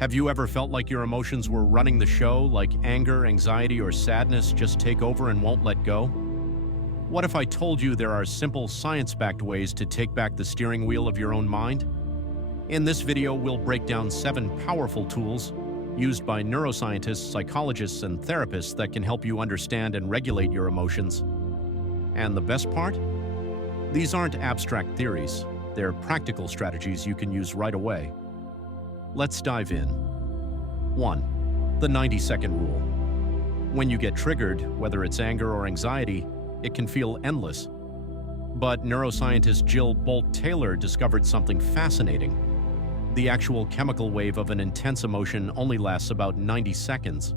Have you ever felt like your emotions were running the show, like anger, anxiety, or sadness just take over and won't let go? What if I told you there are simple, science-backed ways to take back the steering wheel of your own mind? In this video, we'll break down 7 powerful tools used by neuroscientists, psychologists, and therapists that can help you understand and regulate your emotions. And the best part? These aren't abstract theories. They're practical strategies you can use right away. Let's dive in. 1. The 90-second rule. When you get triggered, whether it's anger or anxiety, it can feel endless. But neuroscientist Jill Bolte-Taylor discovered something fascinating. The actual chemical wave of an intense emotion only lasts about 90 seconds.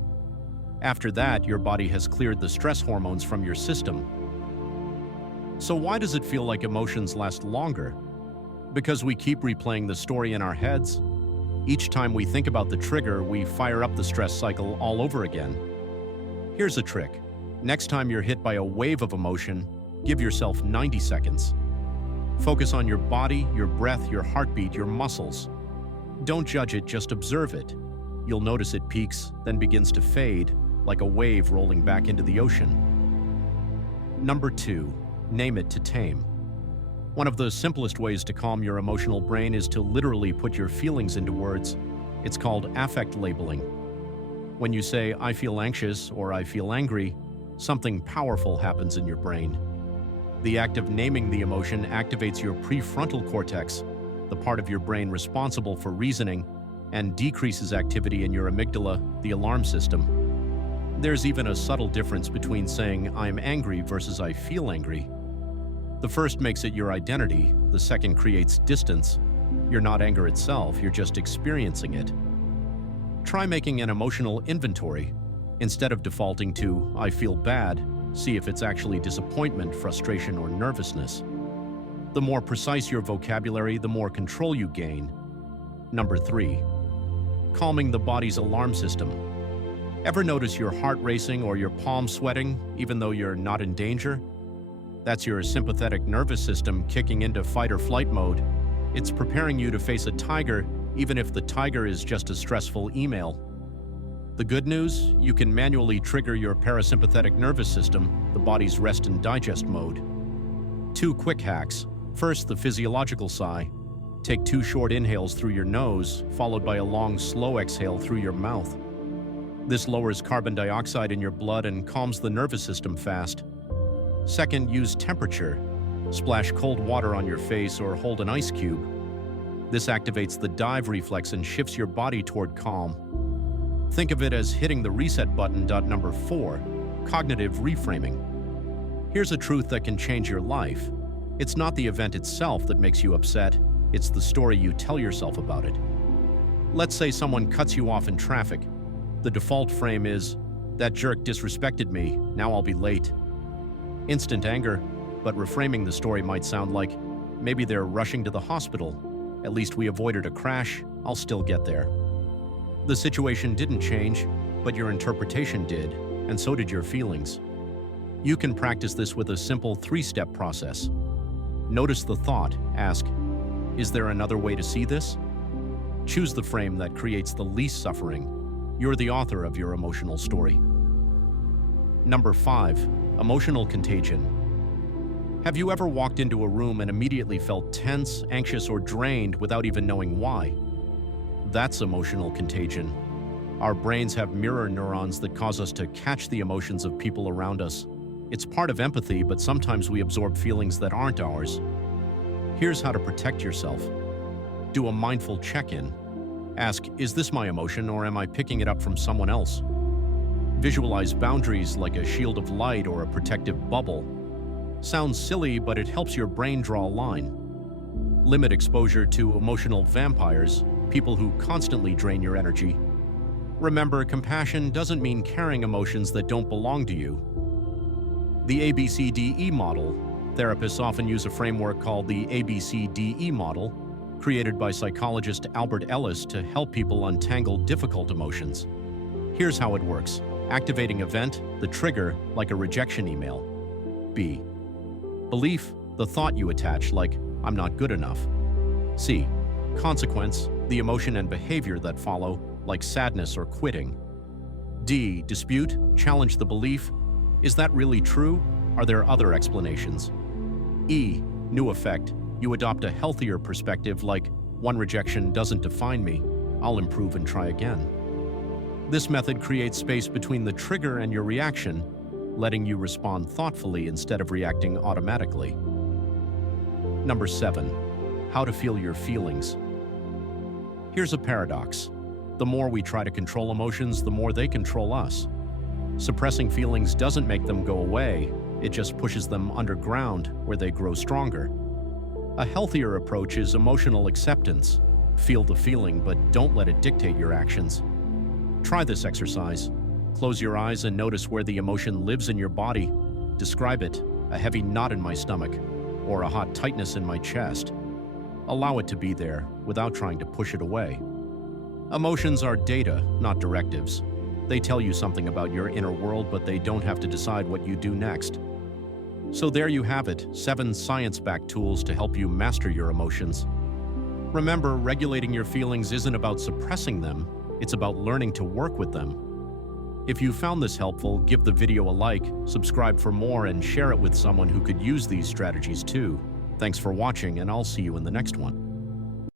After that, your body has cleared the stress hormones from your system. So why does it feel like emotions last longer? Because we keep replaying the story in our heads. Each time we think about the trigger, we fire up the stress cycle all over again. Here's a trick. Next time you're hit by a wave of emotion, give yourself 90 seconds. Focus on your body, your breath, your heartbeat, your muscles. Don't judge it, just observe it. You'll notice it peaks, then begins to fade, like a wave rolling back into the ocean. Number 2, name it to tame. One of the simplest ways to calm your emotional brain is to literally put your feelings into words. It's called affect labeling. When you say, "I feel anxious" or "I feel angry," something powerful happens in your brain. The act of naming the emotion activates your prefrontal cortex, the part of your brain responsible for reasoning, and decreases activity in your amygdala, the alarm system. There's even a subtle difference between saying, "I'm angry" versus "I feel angry." The first makes it your identity, the second creates distance. You're not anger itself, you're just experiencing it. Try making an emotional inventory. Instead of defaulting to, "I feel bad," see if it's actually disappointment, frustration, or nervousness. The more precise your vocabulary, the more control you gain. Number 3, calming the body's alarm system. Ever notice your heart racing or your palms sweating, even though you're not in danger? That's your sympathetic nervous system kicking into fight or flight mode. It's preparing you to face a tiger, even if the tiger is just a stressful email. The good news? You can manually trigger your parasympathetic nervous system, the body's rest and digest mode. 2 quick hacks. First, the physiological sigh. Take 2 short inhales through your nose, followed by a long, slow exhale through your mouth. This lowers carbon dioxide in your blood and calms the nervous system fast. Second, use temperature. Splash cold water on your face or hold an ice cube. This activates the dive reflex and shifts your body toward calm. Think of it as hitting the reset button. Number 4, cognitive reframing. Here's a truth that can change your life. It's not the event itself that makes you upset, it's the story you tell yourself about it. Let's say someone cuts you off in traffic. The default frame is, "That jerk disrespected me, now I'll be late." Instant anger, but reframing the story might sound like, "Maybe they're rushing to the hospital. At least we avoided a crash, I'll still get there." The situation didn't change, but your interpretation did, and so did your feelings. You can practice this with a simple 3-step process. Notice the thought, ask, "Is there another way to see this?" Choose the frame that creates the least suffering. You're the author of your emotional story. Number 5, emotional contagion. Have you ever walked into a room and immediately felt tense, anxious, or drained without even knowing why? That's emotional contagion. Our brains have mirror neurons that cause us to catch the emotions of people around us. It's part of empathy, but sometimes we absorb feelings that aren't ours. Here's how to protect yourself. Do a mindful check-in. Ask, "Is this my emotion or am I picking it up from someone else?" Visualize boundaries like a shield of light or a protective bubble. Sounds silly, but it helps your brain draw a line. Limit exposure to emotional vampires, people who constantly drain your energy. Remember, compassion doesn't mean carrying emotions that don't belong to you. The ABCDE model. Therapists often use a framework called the ABCDE model, created by psychologist Albert Ellis to help people untangle difficult emotions. Here's how it works. Activating event, the trigger, like a rejection email. B. Belief, the thought you attach, like, "I'm not good enough." C. Consequence, the emotion and behavior that follow, like sadness or quitting. D. Dispute, challenge the belief. Is that really true? Are there other explanations? E. New effect, you adopt a healthier perspective like, one rejection doesn't define me, I'll improve and try again. This method creates space between the trigger and your reaction, letting you respond thoughtfully instead of reacting automatically. Number 7. How to feel your feelings. Here's a paradox. The more we try to control emotions, the more they control us. Suppressing feelings doesn't make them go away, it just pushes them underground where they grow stronger. A healthier approach is emotional acceptance. Feel the feeling, but don't let it dictate your actions. Try this exercise. Close your eyes and notice where the emotion lives in your body. Describe it, a heavy knot in my stomach, or a hot tightness in my chest. Allow it to be there without trying to push it away. Emotions are data, not directives. They tell you something about your inner world, but they don't have to decide what you do next. So there you have it, 7 science-backed tools to help you master your emotions. Remember, regulating your feelings isn't about suppressing them, it's about learning to work with them. If you found this helpful, give the video a like, subscribe for more, and share it with someone who could use these strategies too. Thanks for watching, and I'll see you in the next one.